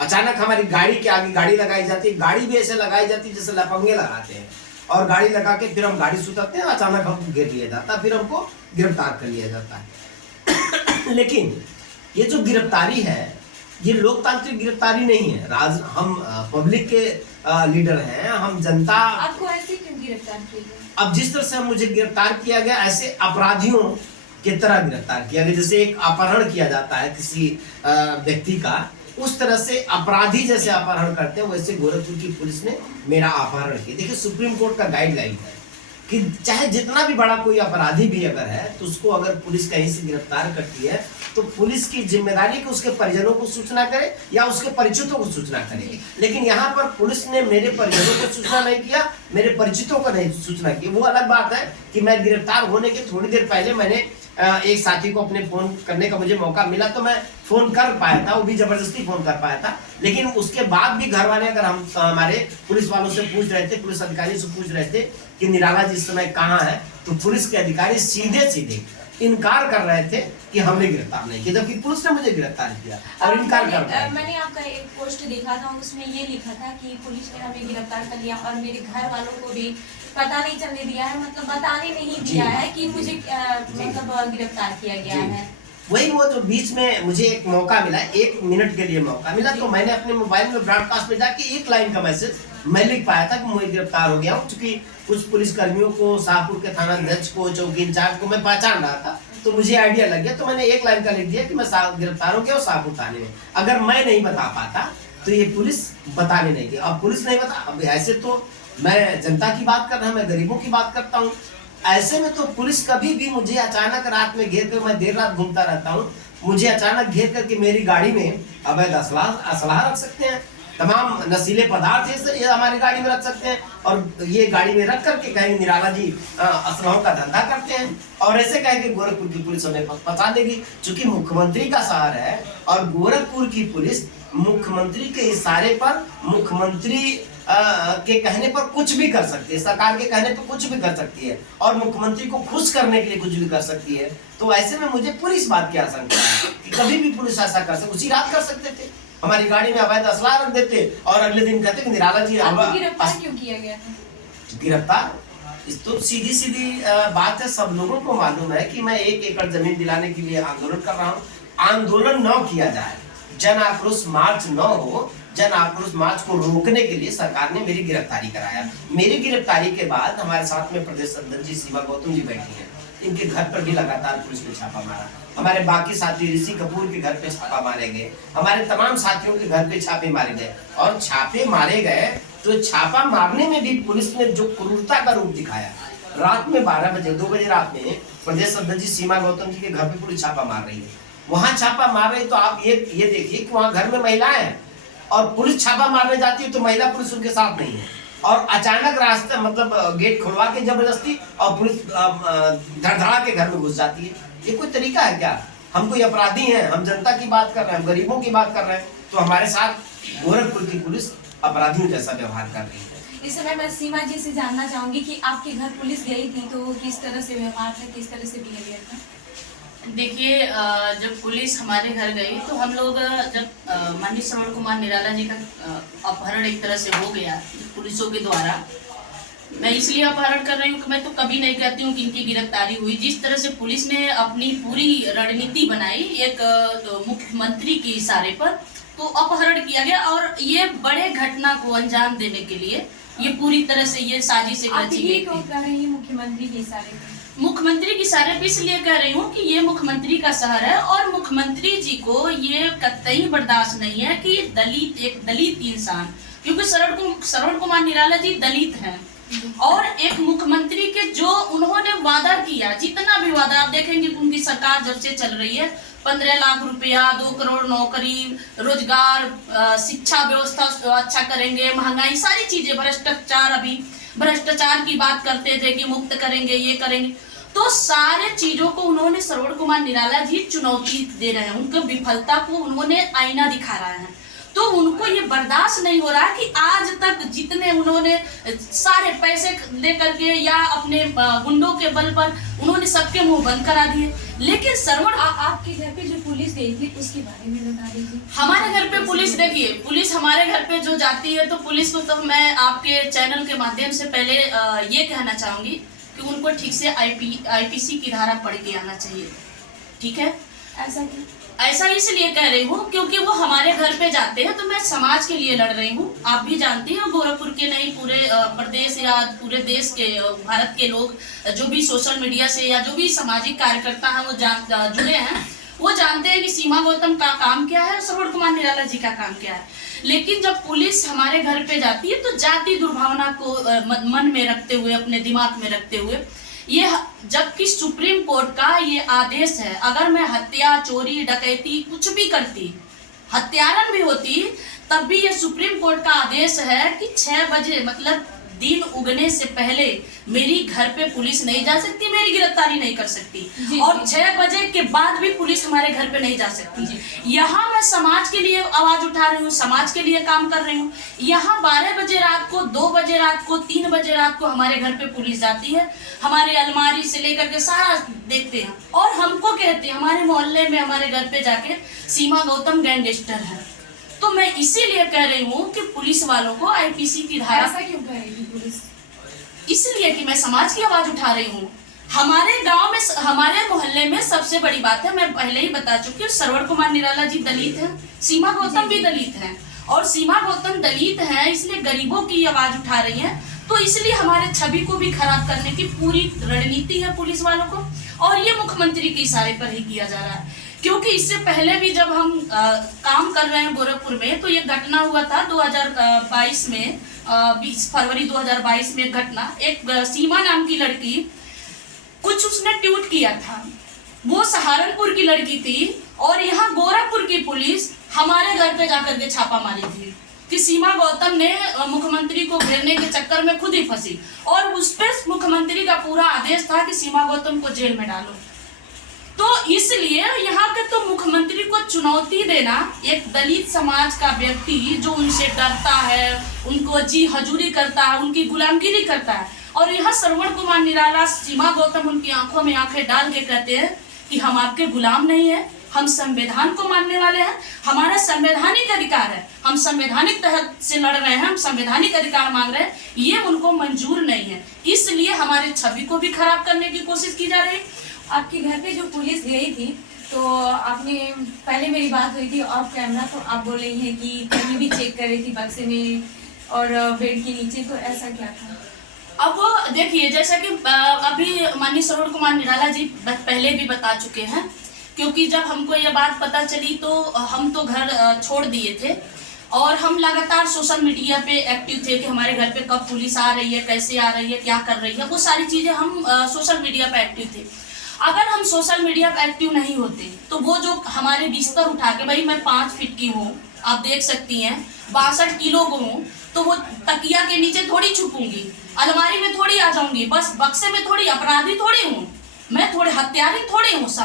अचानक हमारी गाड़ी के आगे गाड़ी लगाई जाती है, गाड़ी भी ऐसे लगाई जाती है जैसे लफंगे लगाते हैं, और गाड़ी लगा के फिर हम गाड़ी सुताते हैं, अचानक हमको घेर लिया जाता है, फिर हमको गिरफ्तार कर लिया जाता है। लेकिन ये जो गिरफ्तारी है ये लोकतांत्रिक गिरफ्तारी नहीं है। हम पब्लिक के लीडर हैं, हम जनता। आपको ऐसे क्यों गिरफ्तार किया गया? अब जिस तरह से मुझे गिरफ्तार किया गया, ऐसे अपराधियों की तरह गिरफ्तार किया गया, जैसे एक अपहरण किया जाता है किसी व्यक्ति का, उस तरह से अपराधी जैसे अपहरण करते हैं वैसे गोरखपुर की पुलिस ने मेरा अपहरण किया। देखिए सुप्रीम कोर्ट का गाइडलाइन है कि चाहे जितना भी बड़ा कोई अपराधी भी अगर है तो उसको अगर पुलिस कहीं से गिरफ्तार करती है तो पुलिस की जिम्मेदारी कि उसके परिजनों को सूचना करे या उसके परिचितों को सूचना करे। लेकिन यहाँ पर पुलिस ने मेरे परिजनों को सूचना नहीं किया, मेरे परिचितों को नहीं सूचना की। वो अलग बात है कि मैं गिरफ्तार होने के थोड़ी देर पहले मैंने एक साथी को अपने फोन करने का मुझे मौका मिला तो मैं फोन कर पाया था, वो भी जबरदस्ती फोन कर पाया था। लेकिन उसके बाद भी घर वाले अगर हम हमारे पुलिस वालों से पूछ रहे थे, पुलिस अधिकारी से पूछ रहे थे कि निराला जी इस समय कहाँ है, तो पुलिस के अधिकारी सीधे सीधे इनकार कर रहे थे कि हमने गिरफ्तार नहीं किया, जबकि पुलिस ने मुझे गिरफ्तार किया और इनकार कर रहे थे। मैंने आपका एक पोस्ट देखा था, उसमें ये लिखा था कि पुलिस ने हमें गिरफ्तार कर लिया और मेरे घर वालों को भी पता नहीं चलने दिया है, मतलब बताने नहीं दिया है कि मुझे मतलब गिरफ्तार किया गया है। वही वो जो बीच में मुझे एक मौका मिला, 1 मिनट के लिए मौका मिला, तो मैंने अपने मोबाइल में ब्रॉडकास्ट में जाके 1 लाइन का मैसेज मैं लिख पाया था कि मैं गिरफ्तार हो गया हूँ। क्योंकि कुछ पुलिस कर्मियों को, शाहपुर के थाना अध्यक्ष को, चौकी इंचार्ज को मैं पहचान रहा था, तो मुझे आइडिया लग गया, तो मैंने 1 लाइन का लिख दिया कि मैं गिरफ्तार हो गया और शाहपुर थाने में। अगर मैं नहीं बता पाता तो ये पुलिस बताने नहीं गई। अब पुलिस नहीं बता, अब ऐसे तो मैं जनता की बात कर रहा हूँ, मैं गरीबों की बात करता हूँ, ऐसे में तो पुलिस कभी भी मुझे अचानक रात में घेर कर, मैं देर रात घूमता रहता हूँ, मुझे अचानक घेर करके मेरी गाड़ी में अवैध असलाह रख सकते हैं, तमाम नशीले पदार्थ ये हमारी गाड़ी में रख सकते हैं, और ये गाड़ी में रख करके कहेंगे निराला जी असलाहों का धंधा करते हैं, और ऐसे कहेंगे गोरखपुर की पुलिस हमें पता देगी। चूंकि मुख्यमंत्री का शहर है और गोरखपुर की पुलिस मुख्यमंत्री के इशारे पर, मुख्यमंत्री के कहने पर कुछ भी कर सकती है, सरकार के कहने पर कुछ भी कर सकती है, और मुख्यमंत्री को खुश करने के लिए कुछ भी कर सकती है। तो ऐसे में मुझे पूरी इस बात की आशंका है कि कभी भी पुलिस ऐसा कर सकती, उसी रात कर सकते थे, हमारी गाड़ी में अवैध असलाह रख देते और अगले दिन कहते कि निराला जी गिरफ्तार क्यों किया गया था? गिरफ्तार इस तो सीधी सीधी बात है, सब लोगों को मालूम है कि मैं 1 एकड़ जमीन दिलाने के लिए आंदोलन कर रहा हूँ। आंदोलन न किया जाए, जन आक्रोश मार्च न हो, जन आक्रोश मार्च को रोकने के लिए सरकार ने मेरी गिरफ्तारी कराया। मेरी गिरफ्तारी के बाद हमारे साथ में प्रदेश अध्यक्ष जी सीमा गौतम जी बैठी हैं, इनके घर पर भी लगातार पुलिस ने छापा मारा। हमारे बाकी साथी ऋषि कपूर के घर पे छापा मारे गए, हमारे तमाम साथियों के घर पे छापे मारे गए, और छापे मारे गए तो छापा मारने में भी पुलिस ने जो क्रूरता का रूप दिखाया। रात में 12 बजे 2 बजे रात में प्रदेश अध्यक्ष जी सीमा गौतम जी के घर पे पुलिस छापा मार रही है, वहां छापा मार रही, तो आप ये देखिए कि वहां घर में महिलाएं हैं और पुलिस छापा मारने जाती है तो महिला पुलिस उनके साथ नहीं है, और अचानक रास्ते मतलब गेट खुलवा के जबरदस्ती और पुलिस धड़धड़ा के घर में घुस जाती है। ये कोई तरीका है क्या? हम कोई अपराधी हैं? हम जनता की बात कर रहे हैं, हम गरीबों की बात कर रहे हैं, तो हमारे साथ गोरखपुर की पुलिस अपराधियों जैसा व्यवहार कर रही है। इस समय मैं सीमा जी से जानना चाहूंगी कि आपके घर पुलिस गई थी तो किस तरह से व्यवहार था, किस तरह से बिहेवियर था? देखिए, जब पुलिस हमारे घर गई तो हम लोग जब माननीय श्रवण कुमार निराला जी का अपहरण एक तरह से हो गया पुलिसों के द्वारा, मैं इसलिए अपहरण कर रही हूँ कि मैं तो कभी नहीं कहती हूँ कि इनकी गिरफ्तारी हुई। जिस तरह से पुलिस ने अपनी पूरी रणनीति बनाई एक तो मुख्यमंत्री के इशारे पर, तो अपहरण किया गया, और ये बड़े घटना को अंजाम देने के लिए ये पूरी तरह से ये साजिश रची गई थी। मुख्यमंत्री के इशारे पर, मुख्यमंत्री की सारे पे इसलिए कह रही हूँ कि ये मुख्यमंत्री का शहर है, और मुख्यमंत्री जी को ये कतई बर्दाश्त नहीं है कि एक दलित इंसान, क्योंकि श्रवण कुमार निराला जी दलित हैं, और एक मुख्यमंत्री के जो उन्होंने वादा किया, जितना भी वादा आप देखेंगे उनकी सरकार जब से चल रही है, 15 लाख रुपया, 2 करोड़ नौकरी, रोजगार, शिक्षा व्यवस्था अच्छा करेंगे, महंगाई, सारी चीजें, भ्रष्टाचार, अभी भ्रष्टाचार की बात करते थे कि मुक्त करेंगे, ये करेंगे, तो सारे चीजों को उन्होंने श्रवण कुमार निराला जी चुनौती दे रहे हैं, उनकी विफलता को उन्होंने आईना दिखा रहे हैं। तो उनको ये बर्दाश्त नहीं हो रहा कि आज तक जितने उन्होंने सारे पैसे लेकर के या अपने गुंडों के बल पर उन्होंने सबके मुंह बंद करा दिए। लेकिन श्रवण आपके घर पे जो पुलिस गई थी उसके बारे में बता दीजिए। हमारे घर पे पुलिस, देखिए पुलिस हमारे घर पे जो जाती है तो पुलिस को तो मैं आपके चैनल के माध्यम से पहले ये कहना चाहूंगी कि उनको ठीक से आईपीसी की धारा पढ़ के आना चाहिए। ठीक है, ऐसा क्यों? ऐसा इसलिए कह रही हूँ क्योंकि वो हमारे घर पे जाते हैं, तो मैं समाज के लिए लड़ रही हूँ। आप भी जानती हैं गोरखपुर के नहीं पूरे प्रदेश या पूरे देश के भारत के लोग जो भी सोशल मीडिया से या जो भी सामाजिक कार्यकर्ता है वो जुड़े हैं, वो जानते हैं कि सीमा गौतम का काम क्या है और श्रवण कुमार निराला जी का काम क्या है। लेकिन जब पुलिस हमारे घर पे जाती है तो जाति दुर्भावना को मन में रखते हुए, अपने दिमाग में रखते हुए, ये जबकि सुप्रीम कोर्ट का ये आदेश है, अगर मैं हत्या, चोरी, डकैती कुछ भी करती, हत्यारन भी होती, तब भी ये सुप्रीम कोर्ट का आदेश है कि 6 बजे मतलब दिन उगने से पहले मेरी घर पे पुलिस नहीं जा सकती, मेरी गिरफ्तारी नहीं कर सकती। और 6 बजे के बाद भी पुलिस हमारे घर पे नहीं जा सकती। यहाँ मैं समाज के लिए आवाज उठा रही हूँ, समाज के लिए काम कर रही हूँ। यहाँ 12 बजे रात को, 2 बजे रात को, 3 बजे रात को हमारे घर पे पुलिस जाती है, हमारे अलमारी से लेकर के सारा देखते हैं और हमको कहते हैं, हमारे मोहल्ले में हमारे घर पे जाके सीमा गौतम गैंगस्टर है। तो मैं इसीलिए कह रही हूँ कि पुलिस वालों को आईपीसी की धारा, ऐसा क्यों कह रही थी पुलिस? इसलिए कि मैं समाज की आवाज उठा रही हूँ। हमारे गांव में, हमारे मोहल्ले में सबसे बड़ी बात है, मैं पहले ही बता चुकी हूँ, श्रवण कुमार निराला जी दलित हैं, सीमा गौतम भी दलित हैं, और सीमा गौतम दलित हैं इसलिए गरीबों की आवाज उठा रही हैं। तो इसलिए हमारे छवि को भी खराब करने की पूरी रणनीति है पुलिस वालों को, और ये मुख्यमंत्री के इशारे पर ही किया जा रहा है। क्योंकि इससे पहले भी जब हम काम कर रहे हैं गोरखपुर में, तो ये घटना हुआ था 2022 में, 20 फरवरी 2022 में घटना, एक सीमा नाम की लड़की, कुछ उसने ट्वीट किया था, वो सहारनपुर की लड़की थी, और यहाँ गोरखपुर की पुलिस हमारे घर पे जाकर के छापा मारी थी कि सीमा गौतम ने मुख्यमंत्री को घेरने के चक्कर में खुद ही फंसी, और उस पर मुख्यमंत्री का पूरा आदेश था कि सीमा गौतम को जेल में डालो। तो इसलिए यहाँ के तो मुख्यमंत्री को चुनौती देना, एक दलित समाज का व्यक्ति जो उनसे डरता है, उनको जी हजूरी करता है, उनकी गुलामगिरी करता है, और यहाँ श्रवण कुमार निराला, सीमा गौतम उनकी आंखों में आंखें डाल के कहते हैं कि हम आपके गुलाम नहीं है, हम संविधान को मानने वाले हैं, हमारा संवैधानिक अधिकार है, हम संवैधानिक तहत से लड़ रहे हैं, हम संवैधानिक अधिकार मांग रहे हैं, ये उनको मंजूर नहीं है। इसलिए हमारे छवि को भी खराब करने की कोशिश की जा रही है। आपके घर पे जो पुलिस गई थी, तो आपने, पहले मेरी बात हुई थी ऑफ कैमरा, तो आप बोल रही हैं कि कहीं भी चेक कर रही थी बक्से में और बेड के नीचे, तो ऐसा क्या था? अब देखिए, जैसा कि अभी माननीय श्रवण कुमार निराला जी पहले भी बता चुके हैं, क्योंकि जब हमको ये बात पता चली तो हम तो घर छोड़ दिए थे, और हम लगातार सोशल मीडिया पे एक्टिव थे कि हमारे घर पे कब पुलिस आ रही है, कैसे आ रही है, क्या कर रही है, वो सारी चीज़ें हम सोशल मीडिया पे एक्टिव थे। अगर हम सोशल मीडिया पे एक्टिव नहीं होते तो वो जो हमारे बिस्तर उठा के, भाई मैं 5 फीट की हूँ, आप देख सकती हैं, 62 किलो को हूँ, तो वो तकिया के नीचे थोड़ी छुपूंगी, अलमारी में थोड़ी आ जाऊंगी, बस बक्से में थोड़ी, अपराधी थोड़ी हूँ मैं, थोड़े हत्यारी थोड़ी हूँ।